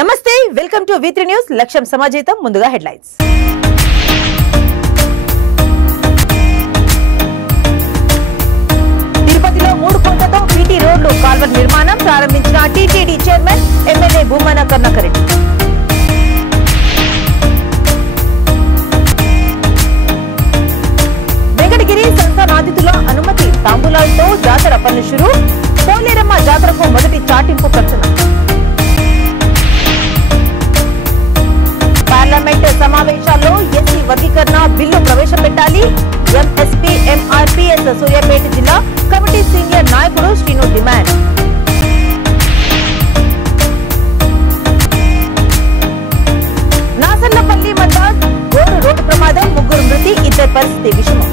నమస్తే welcome to V3 news లక్ష్యం సమాజేతం ముందుగా హెడ్లైన్స్ తిరుపతిలో 3 కోట్లతో బీటీ రోడ్లు కాల్వర్ నిర్మాణం ప్రారంభించిన TTD chairman MLA Bhumana Karunakar Reddy Venkatagiri సంస్థానాతిథుల అనుమతి తాంబూలాలతో జాతర పనులు షురు పోలేరమ్మ జాతరకు మొదటి చాటింపు ఖర్చున పార్లమెంట్ సమావేశాల్లో ఎస్సీ వర్గీకరణ బిల్లు ప్రవేశపెట్టాలి ఎంఎస్పీ ఎంఆర్పీఎస్ సూర్యాపేట జిల్లా కమిటీ సీనియర్ నాయకుడు శ్రీను డిమాండ్ నాసర్లపల్లి వద్ద ఘోర రోడ్డు ప్రమాదం 3 మృతి 2 పరిస్థితి విషమం.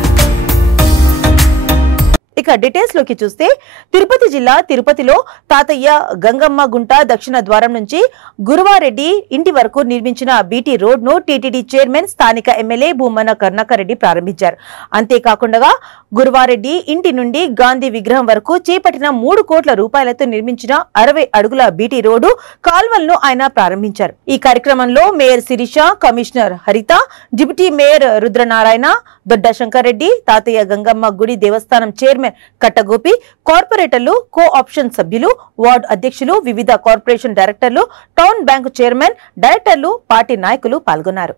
ఇక డీటెయిల్స్ లోకి చూస్తే తిరుపతి జిల్లా తిరుపతిలో తాతయ్య గంగమ్మ గుంట దక్షిణ ద్వారం నుంచి గురువారెడ్డి ఇంటి వరకు నిర్మించిన బీటీ రోడ్ ను టీటీడీ చైర్మన్ స్థానిక ఎమ్మెల్యే భూమన కర్ణాకరెడ్డి ప్రారంభించారు. అంతేకాకుండా గురువారెడ్డి ఇంటి నుండి గాంధీ విగ్రహం వరకు చేపట్టిన 3 కోట్ల రూపాయలతో నిర్మించిన 60 అడుగుల బీటీ రోడ్డు కాల్వలను ఆయన ప్రారంభించారు. ఈ కార్యక్రమంలో మేయర్ శిరీష, కమిషనర్ హరిత, డిప్యూటీ మేయర్ రుద్రనారాయణ, దొడ్డ శంకర్రెడ్డి, తాతయ్య గంగమ్మ గుడి దేవస్థానం చైర్మన్ కట్టగోపి, కార్పొరేటర్లు, కో ఆప్షన్ సభ్యులు, వార్డు అధ్యక్షులు, వివిధ కార్పొరేషన్ డైరెక్టర్లు, టౌన్ బ్యాంకు చైర్మన్, డైరెక్టర్లు, పార్టీ నాయకులు పాల్గొన్నారు.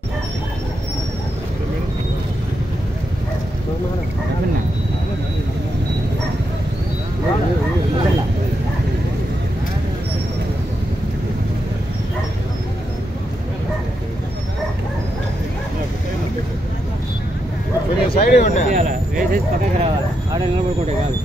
సైడ్ వేసేసి పక్కకి రావాలి, ఆడ నిలబడుకుంటే కాదు.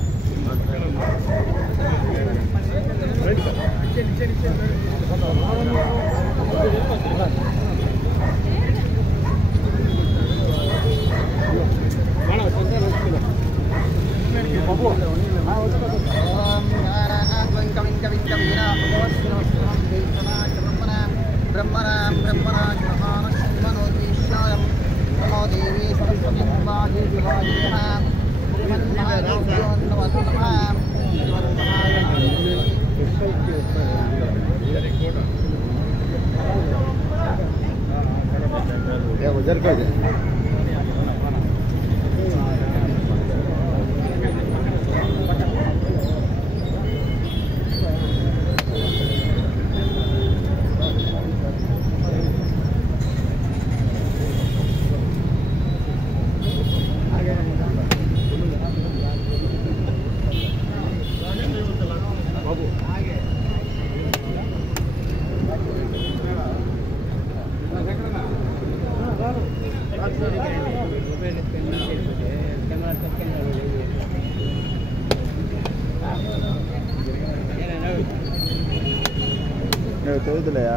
చదువుతులేయా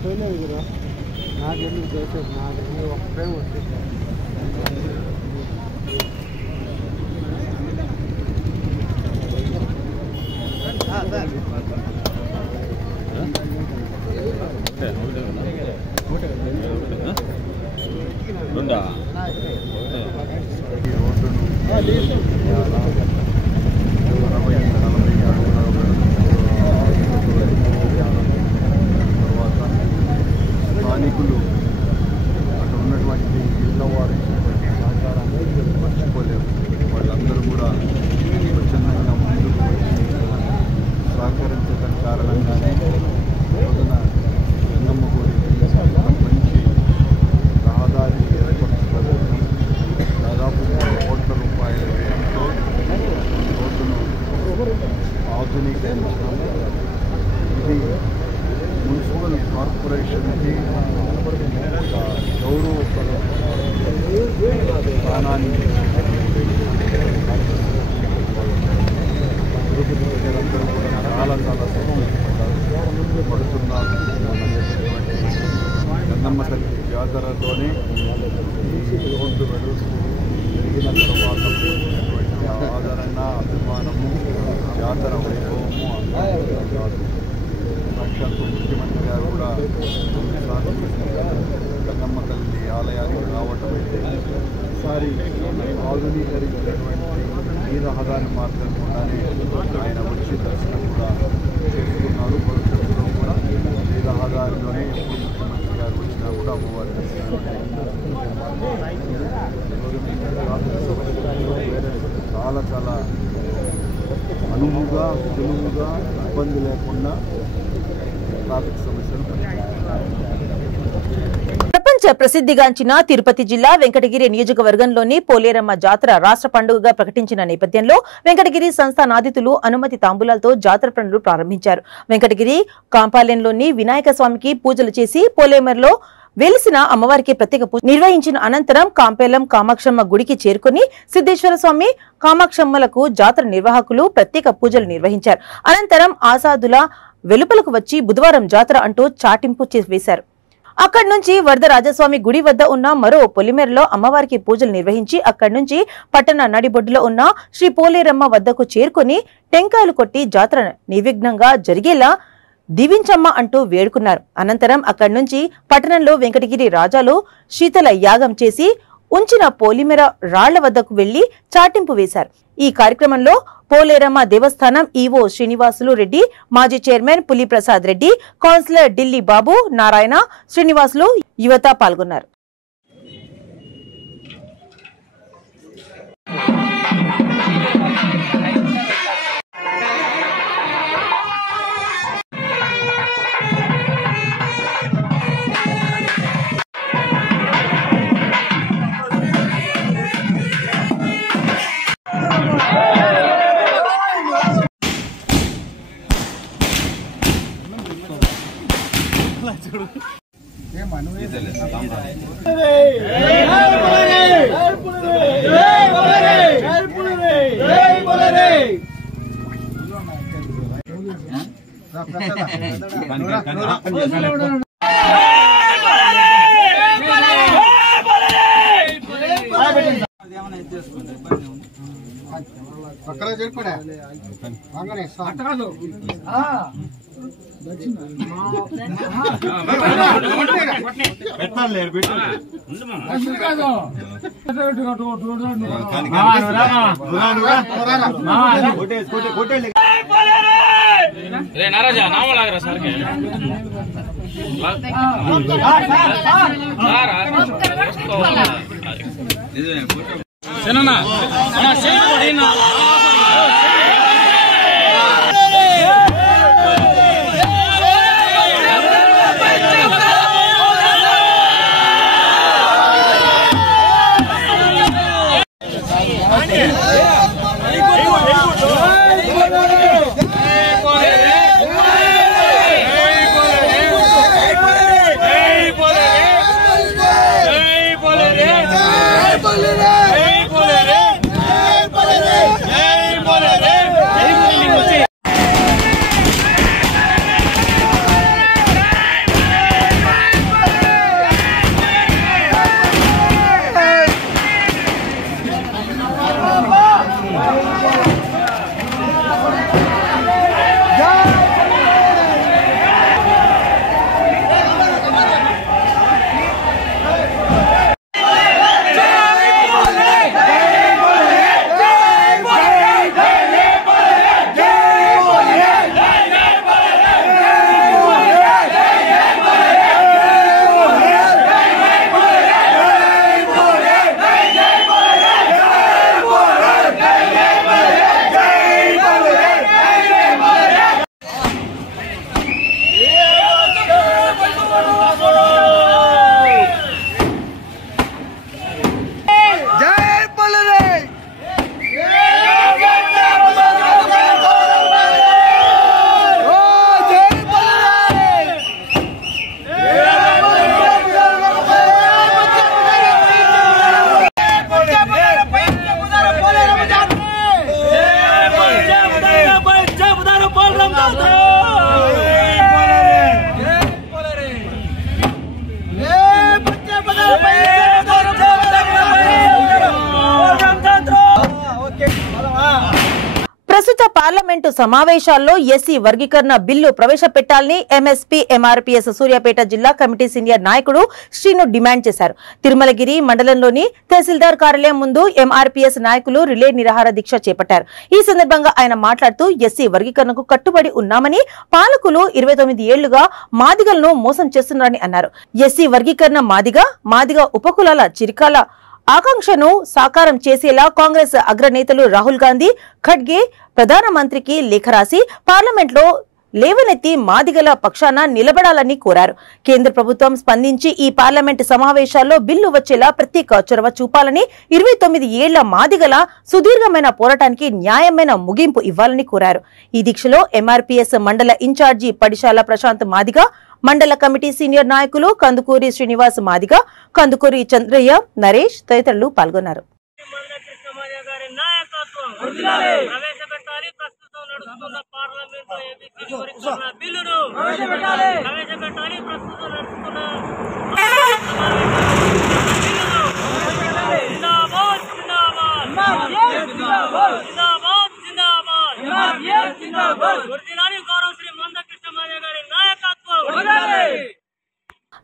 చూడలేదు నాకు ఎందుకు చేసేది, నాకు ఒక్కటే వచ్చింది. స్థానికులు అక్కడ ఉన్నటువంటి ఇళ్ళ వారి సహకారాన్ని మర్చిపోలేము. వాళ్ళందరూ కూడా స్వచ్ఛందంగా ముందుకు వచ్చి సహకరించడం కారణంగానే రోజున గంగమ్మ గుడికి మంచి రహదారి ఏర్పరచుకోవడం దాదాపు 3 కోట్ల రూపాయల వ్యయంతో రోడ్డును ఆధునీకరించడం. ఇది మున్సిపల్ కార్పొరేషన్కి ఒక గౌరవప్రద స్థానాన్ని తిరుపతి ప్రజలందరూ కూడా చాలా పడుతున్నారు. గంగమ్మ తల్లి జాతరలోనే ఈ రోడ్డు వెలుగు జరిగిన తర్వాత పోయినటువంటి ఆదరణ, అభిమానము, జాతర వైభవము అందరూ కాదు. సాక్షాత్తు ముఖ్యమంత్రి గారు కూడా గంగమ్మ తల్లి ఆలయానికి రావటం అయితే ఈసారి ఆధునీకరించినటువంటి ఈ రహదారి మార్గం కూడానే ఆయన వచ్చి దర్శనం కూడా చేసుకున్నారు. భవిష్యత్తులో కూడా ఈ రహదారిలో చంద్రబాబు వారి చాలా చాలా అనువుగా సులువుగా ఇబ్బంది లేకుండా ట్రాఫిక్ సమస్యలు ప్రపంచ ప్రసిద్ధిగాంచిన తిరుపతి జిల్లా వెంకటగిరి నియోజకవర్గంలోని పోలేరమ్మ జాతర రాష్ట్ర పండుగగా ప్రకటించిన నేపథ్యంలో వెంకటగిరి సంస్థానాధితులు అనుమతి తాంబూలాలతో జాతర పనులు ప్రారంభించారు. వెంకటగిరి కాంపాలెంలోని వినాయక స్వామికి పూజలు చేసి పోలేమర్లో వెలిసిన అమ్మవారికి ప్రత్యేక పూజ నిర్వహించిన అనంతరం కాంపేలం కామాక్షమ్మ గుడికి చేరుకుని సిద్ధేశ్వర స్వామి కామాక్షమ్మలకు జాతర నిర్వాహకులు ప్రత్యేక పూజలు నిర్వహించారు. అనంతరం ఆసాదుల వెలుపలకు వచ్చి బుధవారం జాతర అంటూ చాటింపు వేశారు. అక్కడి నుంచి వరదరాజస్వామి గుడి వద్ద ఉన్న మరో పొలిమేరలో అమ్మవారికి పూజలు నిర్వహించి అక్కడి నుంచి పట్టణ నడిబొడ్డులో ఉన్న శ్రీ పోలేరమ్మ వద్దకు చేరుకుని టెంకాయలు కొట్టి జాతర నిర్విఘ్నంగా జరిగేలా దీవించమ్మ అంటూ వేడుకున్నారు. అనంతరం అక్కడి నుంచి పట్టణంలో వెంకటగిరి రాజాలు శీతల యాగం చేసి ఉంచిన పోలిమెర రాళ్ల వద్దకు వెళ్లి చాటింపు వేశారు. ఈ కార్యక్రమంలో పోలేరమ్మ దేవస్థానం ఈవో శ్రీనివాసులు రెడ్డి, మాజీ చైర్మన్ పులిప్రసాద్ రెడ్డి, కౌన్సిలర్ ఢిల్లీ బాబు, నారాయణ, శ్రీనివాసులు, యువత పాల్గొన్నారు. పక్కన చేరుకోడా नाराजा नाम लग रहा सर के सेना बोले रे పార్లమెంటు సమావేశాల్లో ఎస్సీ వర్గీకరణ బిల్లు ప్రవేశపెట్టాలని ఎంఎస్పీ ఎంఆర్పీఎస్ సూర్యాపేట జిల్లా కమిటీ సీనియర్ నాయకుడు శ్రీను డిమాండ్ చేశారు. తిరుమలగిరి మండలంలోని తహసీల్దార్ కార్యాలయం ముందు ఎంఆర్పీఎస్ నాయకులు రిలే నిరాహార దీక్ష చేపట్టారు. ఈ సందర్భంగా ఆయన మాట్లాడుతూ ఎస్సీ వర్గీకరణకు కట్టుబడి ఉన్నామని, పాలకులు 29 ఏళ్లుగా మాదిగలను మోసం చేస్తున్నారని అన్నారు. ఎస్సీ వర్గీకరణ మాదిగ ఉపకులాల చిరకాల ఆకాంక్షను సాకారం చేసేలా కాంగ్రెస్ అగ్రనేతలు రాహుల్ గాంధీ, ఖడ్గే ప్రధానమంత్రికి లేఖ రాసి పార్లమెంట్లో లేవనెత్తి మాదిగల పక్షాన నిలబడాలని కోరారు. కేంద్ర ప్రభుత్వం స్పందించి ఈ పార్లమెంట్ సమావేశాల్లో బిల్లు వచ్చేలా ప్రత్యేక చొరవ చూపాలని, 29 ఏళ్ల మాదిగల సుదీర్ఘమైన పోరాటానికి న్యాయమైన ముగింపు ఇవ్వాలని కోరారు. ఈ దీక్షలో ఎంఆర్పీఎస్ మండల ఇన్ఛార్జి పడిశాల ప్రశాంత్ మాదిగ, మండల కమిటీ సీనియర్ నాయకులు కందుకూరి శ్రీనివాస్ మాదిగ, కందుకూరి చంద్రయ్య, నరేష్ తదితరులు పాల్గొన్నారు.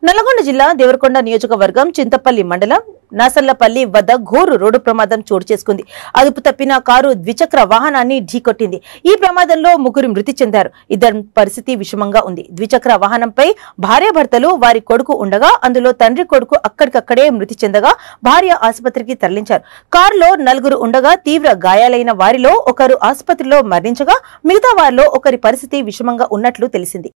నల్గొండ జిల్లా దేవరకొండ నియోజకవర్గం చింతపల్లి మండలం నాసర్లపల్లి వద్ద ఘోరు రోడ్డు ప్రమాదం చోటు చేసుకుంది. అదుపు తప్పిన కారు ద్విచక్ర వాహనాన్ని ఢీకొట్టింది. ఈ ప్రమాదంలో 3 మృతి చెందారు. ఇద్దరి పరిస్థితి విషమంగా ఉంది. ద్విచక్ర వాహనంపై భార్యాభర్తలు, వారి కొడుకు ఉండగా అందులో తండ్రి కొడుకు అక్కడికక్కడే మృతి చెందగా భార్య ఆసుపత్రికి తరలించారు. కారులో 4 ఉండగా తీవ్ర గాయాలైన వారిలో ఒకరు ఆసుపత్రిలో మరణించగా మిగతా వారిలో ఒకరి పరిస్థితి విషమంగా ఉన్నట్లు తెలిసింది.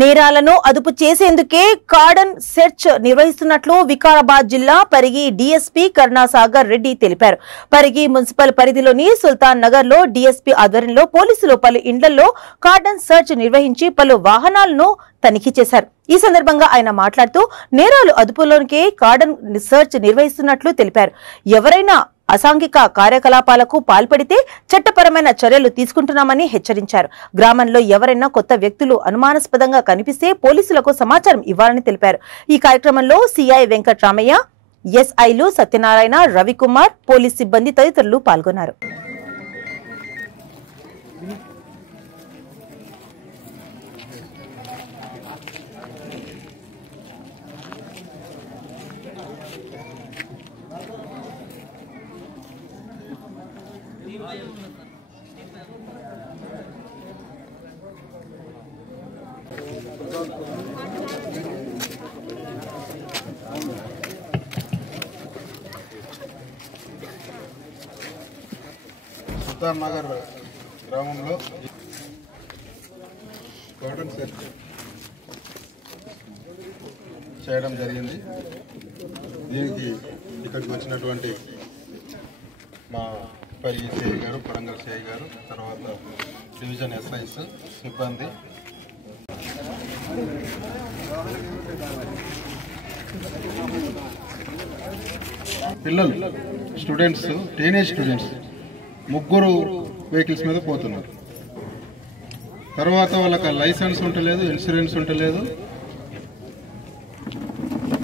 నేరాలను అదుపు చేసేందుకే కార్డన్ సెర్చ్ నిర్వహిస్తున్నట్లు వికారాబాద్ జిల్లా పరిగి డీఎస్పీ కరుణాసాగర్ రెడ్డి తెలిపారు. పరిగి మున్సిపల్ పరిధిలోని సుల్తాన్ నగర్ లో డీఎస్పీ ఆధ్వర్యంలో పోలీసులు పలు ఇండ్లలో కార్డన్ సెర్చ్ నిర్వహించి పలు వాహనాలను తనిఖీ చేశారు. ఈ సందర్భంగా ఆయన మాట్లాడుతూ నేరాలు అదుపులోనికే కార్డన్ సెర్చ్ నిర్వహిస్తున్నట్లు తెలిపారు. ఎవరైనా అసాంఘిక కార్యకలాపాలకు పాల్పడితే చట్టపరమైన చర్యలు తీసుకుంటున్నామని హెచ్చరించారు. గ్రామంలో ఎవరైనా కొత్త వ్యక్తులు అనుమానాస్పదంగా కనిపిస్తే పోలీసులకు సమాచారం ఇవ్వాలని తెలిపారు. ఈ కార్యక్రమంలో సిఐ వెంకట్రామయ్య, ఎస్ఐలు సత్యనారాయణ, రవికుమార్, పోలీస్ సిబ్బంది తదితరులు పాల్గొన్నారు. సుల్తాన్ నగర్ గ్రామంలో కార్డన్ సెర్చ్ చేయడం జరిగింది. దీనికి ఇక్కడికి వచ్చినటువంటి మా పరిగి సిఐ గారు, కొరంగల్ సిఐ గారు, తర్వాత డివిజన్ ఎస్ఐస్ సిబ్బంది, పిల్లలు, స్టూడెంట్స్, టీనేజ్ స్టూడెంట్స్ 3 వెహికల్స్ మీద పోతున్నారు. తర్వాత వాళ్ళకి లైసెన్స్ ఉంటలేదు, ఇన్సూరెన్స్ ఉంటలేదు,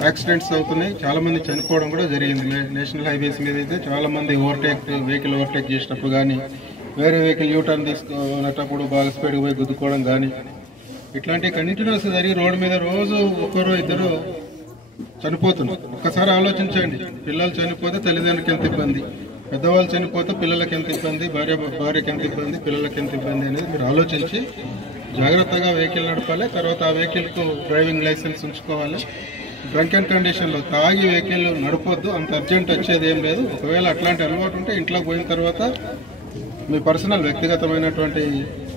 యాక్సిడెంట్స్ అవుతున్నాయి. చాలామంది చనిపోవడం కూడా జరిగింది. నేషనల్ హైవేస్ మీద అయితే చాలామంది వెహికల్ ఓవర్టేక్ చేసినప్పుడు కానీ, వేరే వెహికల్ యూటర్న్ తీసుకునేటప్పుడు బాగా స్పీడ్గా పోయి గుద్దుకోవడం కానీ, ఇట్లాంటివి కంటిన్యూస్ జరిగి రోడ్డు మీద రోజు 1-2 చనిపోతున్నారు. ఒక్కసారి ఆలోచించండి. పిల్లలు చనిపోతే తల్లిదండ్రులకి ఎంత ఇబ్బంది, పెద్దవాళ్ళు చనిపోతే పిల్లలకి ఎంత ఇబ్బంది, భార్యకి ఎంత ఇబ్బంది, పిల్లలకి ఎంత ఇబ్బంది అనేది మీరు ఆలోచించి జాగ్రత్తగా వెహికల్ నడపాలి. తర్వాత ఆ వెహికల్కు డ్రైవింగ్ లైసెన్స్ ఉంచుకోవాలి. డ్రంక్ అండ్ కండిషన్లో తాగి వెహికల్ నడపొద్దు. అంత అర్జెంట్ వచ్చేది ఏం లేదు. ఒకవేళ అట్లాంటి అలవాటు ఉంటే ఇంట్లోకి పోయిన తర్వాత మీ పర్సనల్ వ్యక్తిగతమైనటువంటి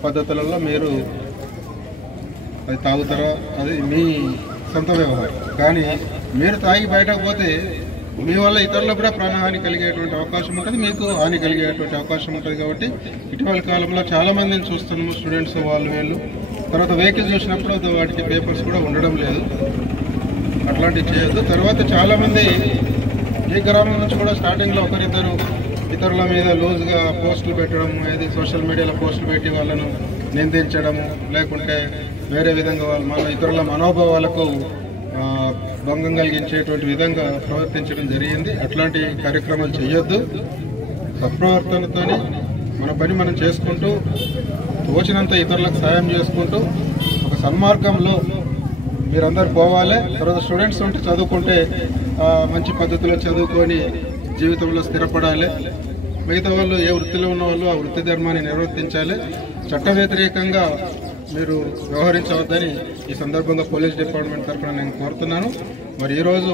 పద్ధతులలో మీరు అది తాగుతారా అది మీ సొంత వ్యవహారం. కానీ మీరు తాగి బయటకు పోతే మీ వల్ల ఇతరులకు కూడా ప్రాణహాని కలిగేటువంటి అవకాశం ఉంటుంది, మీకు హాని కలిగేటువంటి అవకాశం ఉంటుంది. కాబట్టి ఇటీవల కాలంలో చాలా మందిని చూస్తున్నాము, స్టూడెంట్స్ వాళ్ళు వీళ్ళు. తర్వాత వెహికల్ చూసినప్పుడు వాటికి పేపర్స్ కూడా ఉండడం లేదు, అట్లాంటివి చేయొద్దు. తర్వాత చాలామంది ఈ గ్రామం నుంచి కూడా స్టార్టింగ్లో ఒకరిద్దరు ఇతరుల మీద లూజ్గా పోస్టులు పెట్టడం, ఏది సోషల్ మీడియాలో పోస్టులు పెట్టి వాళ్ళను నిందించడము, లేకుంటే వేరే విధంగా మన ఇతరుల మనోభావాలకు భంగం కలిగించేటువంటి విధంగా ప్రవర్తించడం జరిగింది. అట్లాంటి కార్యక్రమాలు చేయొద్దు. సత్ప్రవర్తనతో మన పని మనం చేసుకుంటూ తోచినంత ఇతరులకు సాయం చేసుకుంటూ ఒక సన్మార్గంలో మీరందరూ పోవాలి. తర్వాత స్టూడెంట్స్ ఉంటే చదువుకుంటే మంచి పద్ధతిలో చదువుకొని జీవితంలో స్థిరపడాలి. మిగతా వాళ్ళు ఏ వృత్తిలో ఉన్న వాళ్ళు ఆ వృత్తి ధర్మాన్ని నిర్వర్తించాలి. చట్ట వ్యతిరేకంగా మీరు వ్యవహరించవద్దని ఈ సందర్భంగా పోలీస్ డిపార్ట్మెంట్ తరఫున నేను కోరుతున్నాను. మరి ఈరోజు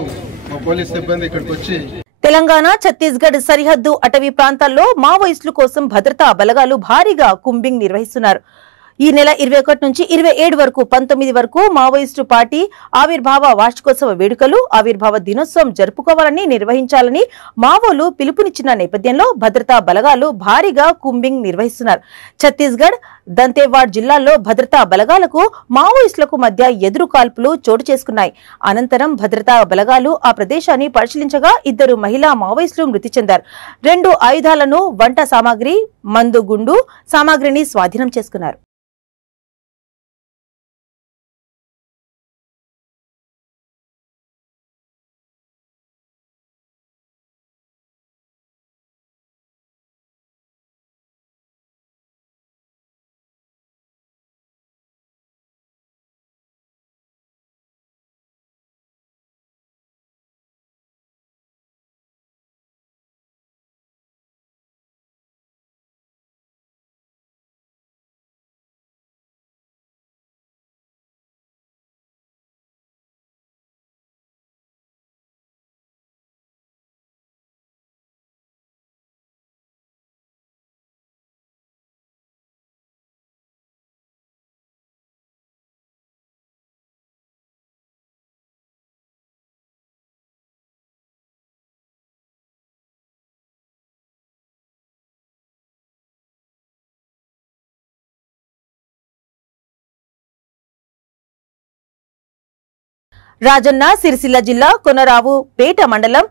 మా పోలీస్ సిబ్బంది ఇక్కడికి వచ్చి తెలంగాణ ఛత్తీస్గఢ్ సరిహద్దు అటవీ ప్రాంతాల్లో మావోయిస్టుల కోసం భద్రతా బలగాలు భారీగా కుంబింగ్ నిర్వహిస్తున్నారు. ఈ నెల 21 నుంచి 27 వరకు 19 వరకు మావోయిస్టు పార్టీ ఆవిర్భావ వార్షికోత్సవ వేడుకలు, ఆవిర్భావ దినోత్సవం జరుపుకోవాలని నిర్వహించాలని మావోలు పిలుపునిచ్చిన నేపథ్యంలో భద్రతా బలగాలు భారీగా కుంబింగ్ నిర్వహిస్తున్నారు. ఛత్తీస్గఢ్, దంతేవాడ్ జిల్లాల్లో భద్రతా బలగాలకు మావోయిస్టులకు మధ్య ఎదురు కాల్పులు చోటు చేసుకున్నాయి. అనంతరం భద్రతా బలగాలు ఆ ప్రదేశాన్ని పరిశీలించగా 2 మహిళా మావోయిస్టులు మృతి చెందారు. 2 ఆయుధాలను, వంట సామాగ్రి, మందు గుండు సామాగ్రిని స్వాధీనం చేసుకున్నారు. రాజన్న సిరిసిల్ల జిల్లా కొనరావు పేట మండలం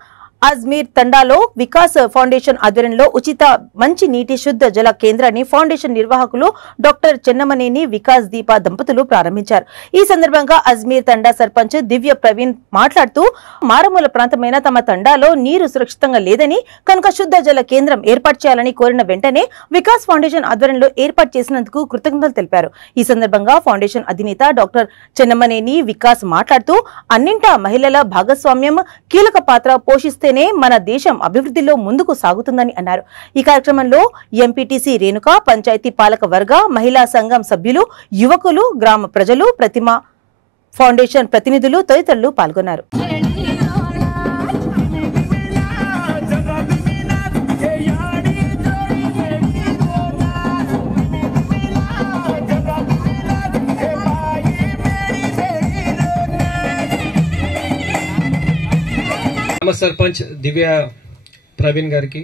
అజ్మీర్ తండాలో వికాస్ ఫౌండేషన్ ఆధ్వర్యంలో ఉచిత మంచి నీటి శుద్ధ జల కేంద్రాన్ని ఫౌండేషన్ నిర్వాహకులు డాక్టర్ చెన్నమనేని వికాస్ దీప దంపతులు ప్రారంభించారు. ఈ సందర్భంగా అజ్మీర్ తండా సర్పంచ్ దివ్య ప్రవీణ్ మాట్లాడుతూ మారుమూల ప్రాంతమైన తమ తండాలో నీరు సురక్షితంగా లేదని కనుక శుద్ధ జల కేంద్రం ఏర్పాటు చేయాలని కోరిన వెంటనే వికాస్ ఫౌండేషన్ ఆధ్వర్యంలో ఏర్పాటు చేసినందుకు కృతజ్ఞతలు తెలిపారు. ఈ సందర్భంగా ఫౌండేషన్ అధినేత డాక్టర్ చెన్నమనేని వికాస్ మాట్లాడుతూ అన్నింటా మహిళల భాగస్వామ్యం కీలక పాత్ర పోషిస్తే మన దేశం అభివృద్ధిలో ముందుకు సాగుతుందని అన్నారు. ఈ కార్యక్రమంలో ఎంపీటీసీ రేణుక, పంచాయతీ పాలక వర్గ, మహిళా సంఘం సభ్యులు, యువకులు, గ్రామ ప్రజలు, ప్రతిమ ఫౌండేషన్ ప్రతినిధులు తదితరులు పాల్గొన్నారు. గ్రామ సర్పంచ్ దివ్య ప్రవీణ్ గారికి,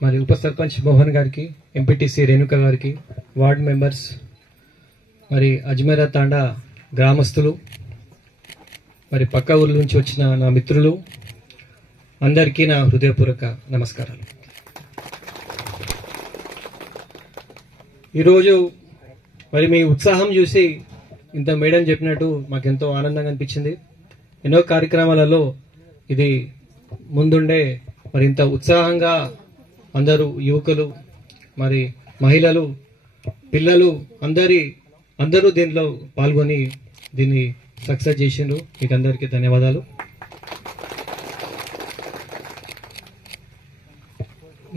మరి ఉప సర్పంచ్ మోహన్ గారికి, ఎంపీటీసీ రేణుక గారికి, వార్డ్ మెంబర్స్, మరి అజ్మీరా తాండా గ్రామస్తులు, మరి పక్క ఊర్ల నుంచి వచ్చిన నా మిత్రులు అందరికీ నా హృదయపూర్వక నమస్కారాలు. ఈరోజు మరి మీ ఉత్సాహం చూసి ఇంత మేడం చెప్పినట్టు మాకెంతో ఆనందంగా అనిపించింది. ఎన్నో కార్యక్రమాలలో ఇది ముందుండే మరి ఇంత ఉత్సాహంగా అందరూ యువకులు, మరి మహిళలు, పిల్లలు అందరూ దీనిలో పాల్గొని దీన్ని సక్సెస్ చేసిండ్రు. మీకు అందరికీ ధన్యవాదాలు.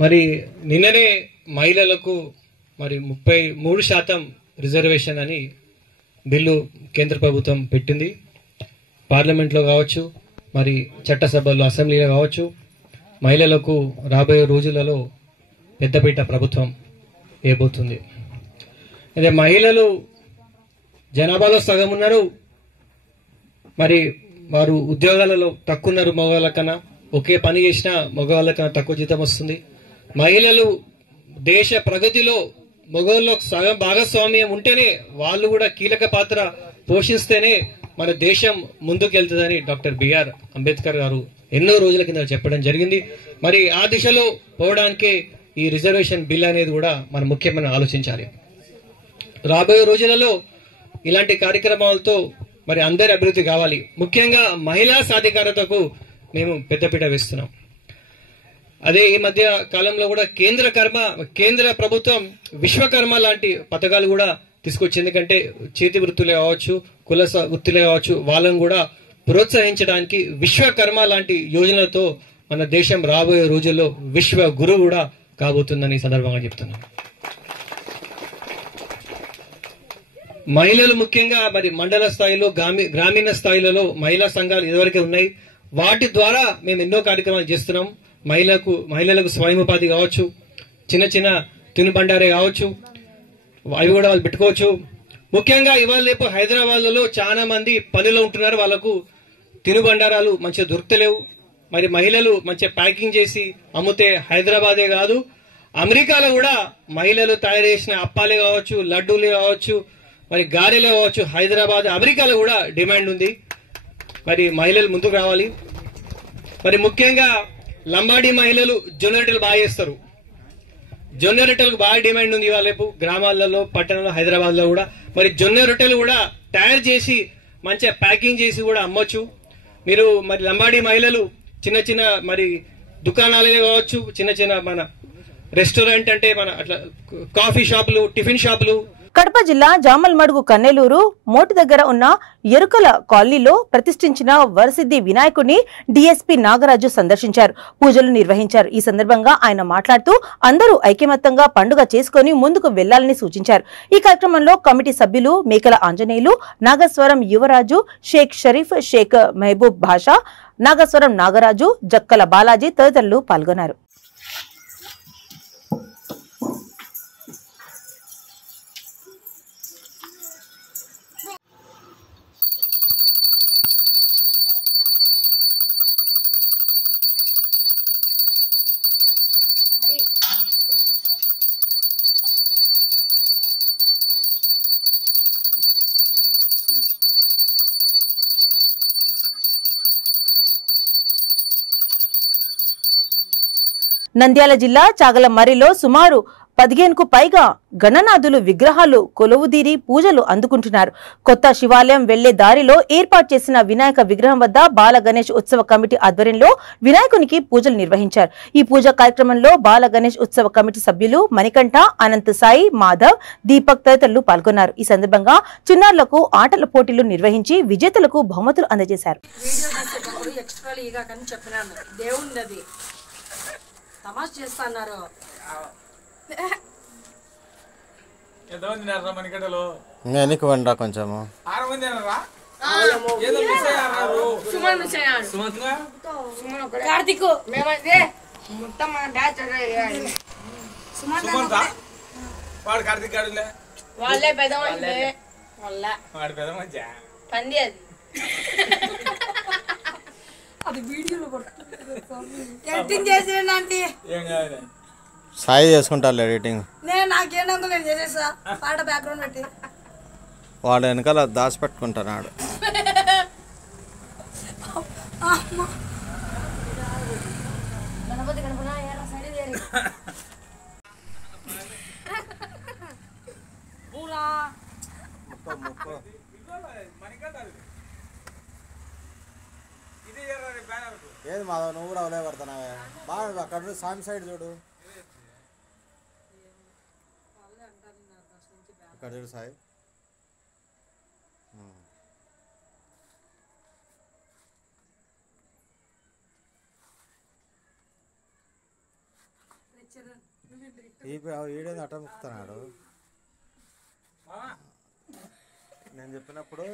మరి నిన్ననే మహిళలకు మరి 33% రిజర్వేషన్ అని బిల్లు కేంద్ర ప్రభుత్వం పెట్టింది. పార్లమెంట్లో కావచ్చు, మరి చట్టసభల్లో, అసెంబ్లీలో కావచ్చు, మహిళలకు రాబోయే రోజులలో పెద్దపీట ప్రభుత్వం వేయబోతుంది. అదే మహిళలు జనాభాలో సగం ఉన్నారు, మరి వారు ఉద్యోగాలలో తక్కువ ఉన్నారు మగవాళ్ళ కన్నా. ఒకే పని చేసినా మగవాళ్ళ కన్నా తక్కువ జీతం వస్తుంది. మహిళలు దేశ ప్రగతిలో మగవాళ్ళలో సగం భాగస్వామ్యం ఉంటేనే, వాళ్ళు కూడా కీలక పాత్ర పోషిస్తేనే మన దేశం ముందుకు వెళ్తుందని డాక్టర్ బిఆర్ అంబేద్కర్ గారు ఎన్నో రోజుల కింద చెప్పడం జరిగింది. మరి ఆ దిశలో పోవడానికే ఈ రిజర్వేషన్ బిల్ అనేది కూడా మనం ముఖ్యమైన ఆలోచించాలి. రాబోయే రోజులలో ఇలాంటి కార్యక్రమాలతో మరి అందరి అభివృద్ధి కావాలి. ముఖ్యంగా మహిళా సాధికారతకు మేము పెద్దపీట వేస్తున్నాం. అదే ఈ మధ్య కాలంలో కూడా కేంద్ర ప్రభుత్వం విశ్వకర్మ లాంటి పథకాలు కూడా తీసుకొచ్చింది. ఎందుకంటే చేతి వృత్తులే కావచ్చు, కుల వృత్తులే కావచ్చు, వాళ్ళని కూడా ప్రోత్సహించడానికి విశ్వకర్మ లాంటి యోజనలతో మన దేశం రాబోయే రోజుల్లో విశ్వ గురు కూడా కాబోతుందని సందర్భంగా చెప్తున్నాను. మహిళలు ముఖ్యంగా మరి మండల స్థాయిలో, గ్రామీణ స్థాయిలలో మహిళా సంఘాలు ఇదివరకే ఉన్నాయి. వాటి ద్వారా మేము ఎన్నో కార్యక్రమాలు చేస్తున్నాం. మహిళలకు స్వయం ఉపాధి కావచ్చు, చిన్న చిన్న తినుబండారే కావచ్చు, అవి కూడా వాళ్ళు పెట్టుకోవచ్చు. ముఖ్యంగా ఇవాళ రేపు హైదరాబాద్లో చాలా మంది పనిలో ఉంటున్నారు, వాళ్ళకు తినుబండారాలు మంచిగా దొరుకుతలేవు. మరి మహిళలు మంచిగా ప్యాకింగ్ చేసి అమ్ముతే హైదరాబాదే కాదు, అమెరికాలో కూడా మహిళలు తయారు చేసిన అప్పాలే కావచ్చు, లడ్డూలే కావచ్చు, మరి గారెలే కావచ్చు, హైదరాబాద్ అమెరికాలో కూడా డిమాండ్ ఉంది. మరి మహిళలు ముందుకు రావాలి. మరి ముఖ్యంగా లంబాడీ మహిళలు జొన్న రొట్టెలు బాగా చేస్తారు. జొన్న రొట్టెలకు బాగా డిమాండ్ ఉంది ఇవాళ రేపు గ్రామాలలో, పట్టణంలో, హైదరాబాద్ లో కూడా. మరి జొన్న రొట్టెలు కూడా తయారు చేసి మంచిగా ప్యాకింగ్ చేసి కూడా అమ్మొచ్చు. మీరు మరి లంబాడీ మహిళలు చిన్న చిన్న మరి దుకాణాలే కావచ్చు, చిన్న చిన్న మన రెస్టారెంట్ అంటే మన అట్లా కాఫీ షాపులు, టిఫిన్ షాపులు. కడప జిల్లా జామల్మడుగు కన్నెలూరు మోటి దగ్గర ఉన్న ఎరుకల కాలనీలో ప్రతిష్ఠించిన వరసిద్ధి వినాయకుడిని డీఎస్పీ నాగరాజు సందర్శించారు, పూజలు నిర్వహించారు. ఈ సందర్భంగా ఆయన మాట్లాడుతూ అందరూ ఐకమత్యంగా పండుగ చేసుకుని ముందుకు వెళ్లాలని సూచించారు. ఈ కార్యక్రమంలో కమిటీ సభ్యులు మేకల ఆంజనేయులు, నాగస్వరం యువరాజు, షేక్ షరీఫ్, షేక్ మహబూబ్ భాషా, నాగస్వరం నాగరాజు, జక్కల బాలాజీ తదితరులు పాల్గొన్నారు. నంద్యాల జిల్లా చాగలమర్రిలో సుమారు 15కు పైగా గణనాథులు విగ్రహాలు కొలువుదీరి పూజలు అందుకుంటున్నారు. కొత్త శివాలయం వెళ్లే దారిలో ఏర్పాటు చేసిన వినాయక విగ్రహం వద్ద బాల గణేష్ ఉత్సవ కమిటీ ఆధ్వర్యంలో వినాయకునికి పూజలు నిర్వహించారు. ఈ పూజా కార్యక్రమంలో బాల గణేష్ ఉత్సవ కమిటీ సభ్యులు మణికంఠ, అనంత్ సాయి, మాధవ్, దీపక్ తదితరులు పాల్గొన్నారు. ఈ సందర్భంగా చిన్నారులకు ఆటల పోటీలు నిర్వహించి విజేతలకు బహుమతులు అందజేశారు. తమాష చేస్తున్నారు. వెనక్కి వండా కొంచెము. కార్తీక్ వాడు కార్తీక్ గాడులే వాళ్ళే పెద్ద వాడి పెద్ద మంచి పంది అది వీడియోలో ఎడిటింగ్ చేసేనంటే ఏం కాదు. సాయి చేసుకుంటారు ఎడిటింగ్. నాకేంటో నేను చేసేసా పాట బ్యాక్గ్రౌండ్ పెట్టి వాడు వెనకాల దాచిపెట్టుకుంటున్నాడు. గణపతి గణపతి ఏది మాధవ్, నువ్వు కూడా అవలే పడుతున్నావే బాగా. అక్కడ సామి సైడ్ చూడు, అక్కడ చూడు సాయి. ఈడేది అట్ట ముక్కుతున్నాడు. నేను చెప్పినప్పుడు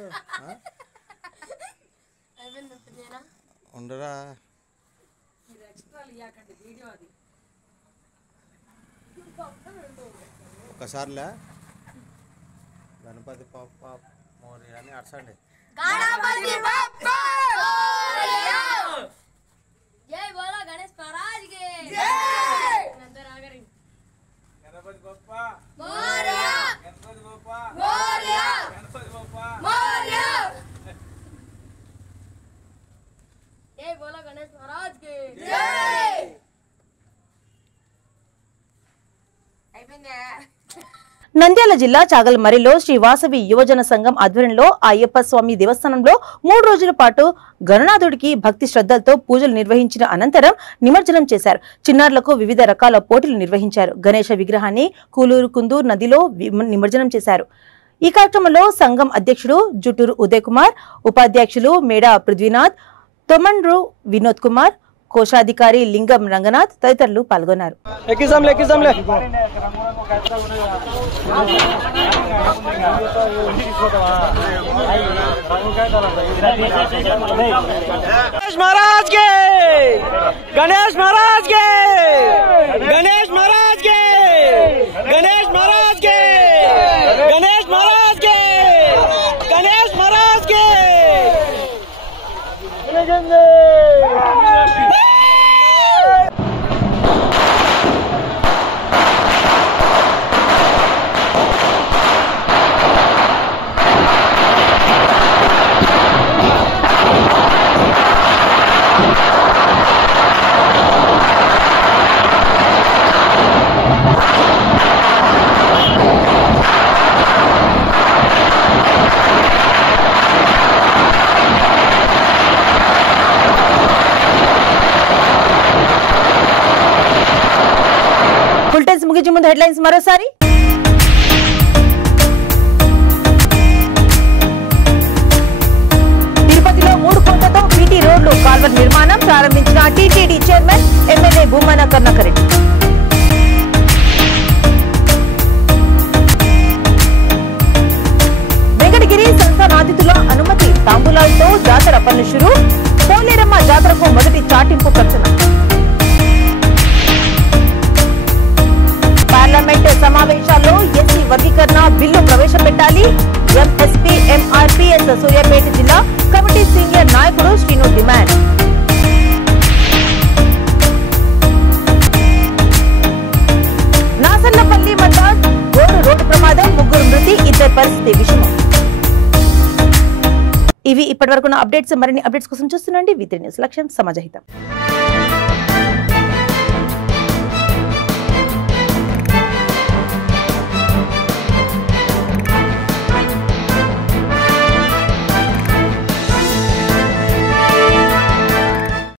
ఉండరా ఒక్కసారిలే గణపతి పాప అని అర్చండి. గణపతి బప్పా మోరియా. జై బోలో గణేష్ మహారాజ్ కి జై. అందరూ ఆగండి. గణపతి బప్పా మోరియా. గణపతి బప్పా మోరియా. గణపతి బప్పా మోరియా. జై బోలో గణేష్ మహారాజ్ కి జై. అయిపోయిందా? నంద్యాల జిల్లా చాగల్మరిలో శ్రీ వాసవి యువజన సంఘం ఆధ్వర్యంలో అయ్యప్ప స్వామి దేవస్థానంలో 3 రోజుల పాటు గణనాథుడికి భక్తి శ్రద్ధలతో పూజలు నిర్వహించిన అనంతరం నిమజ్జనం చేశారు. చిన్నారులకు వివిధ రకాల పోటీలు నిర్వహించారు. గణేశ విగ్రహాన్ని కూలూరు కుందూరు నదిలో నిమజ్జనం చేశారు. ఈ కార్యక్రమంలో సంఘం అధ్యక్షుడు జుటూరు ఉదయ్ కుమార్, ఉపాధ్యక్షులు మేడా పృథ్వీనాథ్, తొమండ్రు వినోద్ కుమార్, కోశాధికారి లింగం రంగనాథ్ తదితరులు పాల్గొన్నారు. गणेश महाराज के गणेश महाराज के गणेश महाराज के गणेश महाराज के गणेश महाराज के ముగించే ముందు హెడ్లైన్స్ మరోసారి. తిరుపతిలో 3 కోట్లతో బీటీ రోడ్లు కాల్వర్ నిర్మాణం ప్రారంభించిన TTD chairman MLA Bhumana Karunakar Reddy. Venkatagiri సంస్థానాతిథుల అనుమతి తాంబూలాలతో జాతర పనులు షురు. పోలేరమ్మ జాతరకు మొదటి చాటింపు ప్రచురణ. పార్లమెంట్ సమావేశాల్లో ఎస్సీ వర్గీకరణ బిల్లు ప్రవేశపెట్టాలి. ఎంఎస్పీ ఎంఆర్పీఎస్ సూర్యాపేట జిల్లా కమిటీ సీనియర్ నాయకుడు శ్రీను డిమాండ్. నాసర్లపల్లి వద్ద గోరు రోడ్డు ప్రమాదం, 3 మృతి, 2 పరిస్థితి విషమం. ఇవి ఇప్పటివరకు అప్డేట్స్. మరిన్ని అప్డేట్స్ కోసం చూస్తుండండి V3 న్యూస్. లక్ష్యం సమాజహితం.